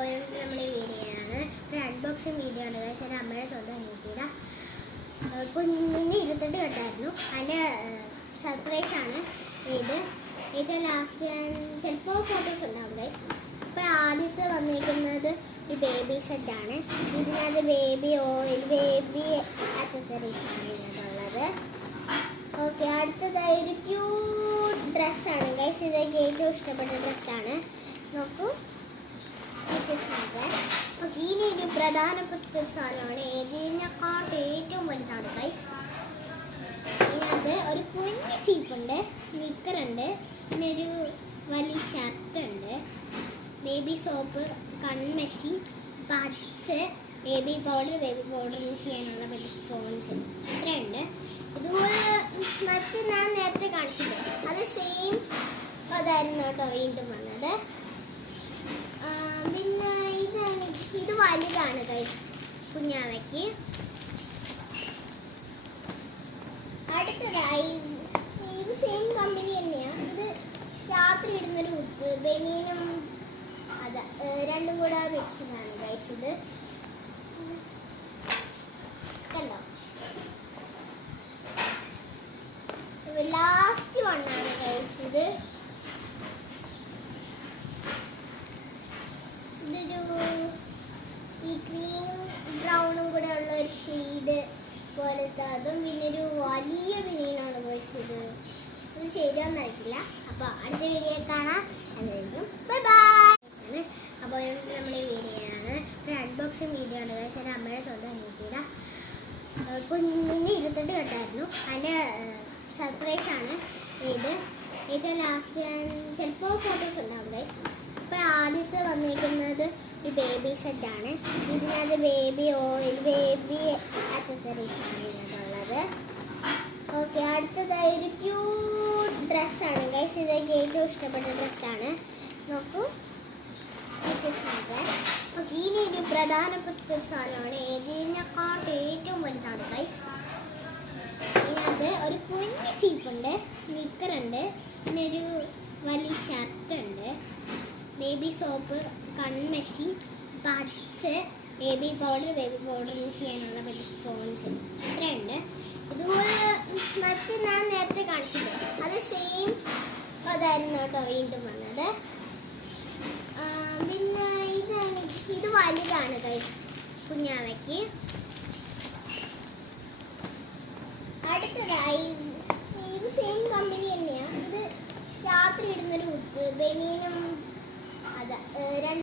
അപ്പോൾ നമ്മുടെ വീഡിയോ ആണ് ഒരു അൺബോക്സിങ് വീഡിയോ ആണ്. എൻ്റെ അമ്മയുടെ സ്വന്തം അനിയത്തിയുടെ കുഞ്ഞിന് 28 കെട്ടായിരുന്നു. അതിൻ്റെ സർപ്രൈസാണ് ഇത്. ഏറ്റവും ലാസ്റ്റ് ഞാൻ ചിലപ്പോൾ ഫോട്ടോസ് ഉണ്ടാവും ഗൈസ്. ഇപ്പോൾ ആദ്യത്തെ വന്നിരിക്കുന്നത് ഒരു ബേബി സെറ്റാണ്. ഇതിനകത്ത് ബേബി ഓയിൽ, ബേബി ആക്സസറീസ് ആണ് ഇതിനകത്തുള്ളത്. ഓക്കെ, അടുത്തതായി ഒരു ക്യൂട്ട് ഡ്രസ്സാണ് ഗൈസ്. ഇതൊക്കെ ഏറ്റവും ഇഷ്ടപ്പെട്ട ഡ്രസ്സാണ്. നോക്കൂ, ഓക്കെ, ഇനി ഒരു പ്രധാനപ്പെട്ട സാധനമാണ്. ഇതിനെക്കാട്ട് ഏറ്റവും വലുതാണ് ഗൈസ്. ഇതിനകത്ത് ഒരു കുഞ്ഞു ചീപ്പുണ്ട്, നിക്കറുണ്ട്, പിന്നെ ഒരു വലിയ ഷർട്ടുണ്ട്, ബേബി സോപ്പ്, കൺമഷി, ബഡ്സ്, ബേബി പൗഡർ യൂസ് ചെയ്യാനുള്ള ബേബി സ്പോൺസ് ഇത്രയുണ്ട്. ഇതുപോലെ മറ്റ് ഞാൻ നേരത്തെ കാണിച്ചിട്ടുണ്ട്, അത് സെയിം അതായിരുന്നു കേട്ടോ വീണ്ടും വന്നത്. പിന്നെ ഇത് വലുതാണ് ഗൈസ് കുഞ്ഞാവയ്ക്ക്. അടുത്തതായി ഇത് സെയിം കമ്പനി തന്നെയാണ്. ഇത് രാത്രി ഇടുന്നൊരു ഉടുപ്പ്, ബനിയനും അതാ രണ്ടും കൂടെ മിക്സിഡാണ് ഗൈസ്. ഇത് കണ്ടോ, ലാസ്റ്റ് വണ്ണാണ് ഗൈസ്. ഇതൊരു ഈ ക്രീം ബ്രൗണും കൂടെ ഉള്ള ഒരു ഷെയ്ഡ് പോലത്തെ അതും, പിന്നെ ഒരു വലിയ ബനിയനാണ് ഗൈസ്. ഇത് ശരിയാണെന്നറിയില്ല. അപ്പോൾ അടുത്ത വീഡിയോ കാണാം. എന്തായാലും ബൈ ബൈ. അപ്പോൾ നമ്മുടെ വീഡിയോ ആണ് ഒരു അൺബോക്സിങ് വീഡിയോ ആണ് ഗൈസ്. എൻ്റെ അമ്മയുടെ സ്വന്തം അനിയത്തിയുടെ കുഞ്ഞിന് 28 കെട്ടായിരുന്നു. അതിൻ്റെ സർപ്രൈസാണ് ഇത്. ഏറ്റവും ലാസ്റ്റ് ഞാൻ ചിലപ്പോൾ ഫോട്ടോസ് ഉണ്ടാവും ഗൈസ്. ഇപ്പോൾ ആദ്യത്തെ വന്നിരിക്കുന്നത് ഒരു ബേബി സെറ്റാണ്. ഇതിനകത്ത് ബേബി ഓയിൽ, ബേബി ആക്സസറീസ് ആണ് ഇതിനകത്തുള്ളത്. ഓക്കെ, അടുത്തതായി ഒരു ക്യൂട്ട് ഡ്രസ്സാണ് ഗൈസ്. ഇതൊക്കെ ഏറ്റവും ഇഷ്ടപ്പെട്ട ഡ്രസ്സാണ്. നോക്കൂ, ഓക്കെ, ഇനി ഒരു പ്രധാനപ്പെട്ട സാധനമാണ്. ഇതിനെക്കാട്ട് ഏറ്റവും വലുതാണ് ഗൈസ്. ഇതിനകത്ത് ഒരു കുഞ്ഞു ചീപ്പുണ്ട്, നിക്കറുണ്ട്, പിന്നെ ഒരു വലിയ ഷർട്ടുണ്ട്, ബേബി സോപ്പ്, കൺമഷി, ബഡ്സ്, ബേബി പൗഡർ യൂസ് ചെയ്യാനുള്ള ബേബി സ്പോൺസ് ഇത്രയുണ്ട്. ഇതുപോലെ മറ്റ് ഞാൻ നേരത്തെ കാണിച്ചിട്ടുണ്ട്, അത് സെയിം അതായിരുന്നു കേട്ടോ വീണ്ടും വന്നത്. പിന്നെ ഇത് വലുതാണ് ഗൈസ് കുഞ്ഞാവയ്ക്ക്. അടുത്തതായി ഇത് സെയിം കമ്പനി തന്നെയാണ്. ഇത് രാത്രി ഇടുന്നൊരു ഉടുപ്പ്, ബനിയനും അതാ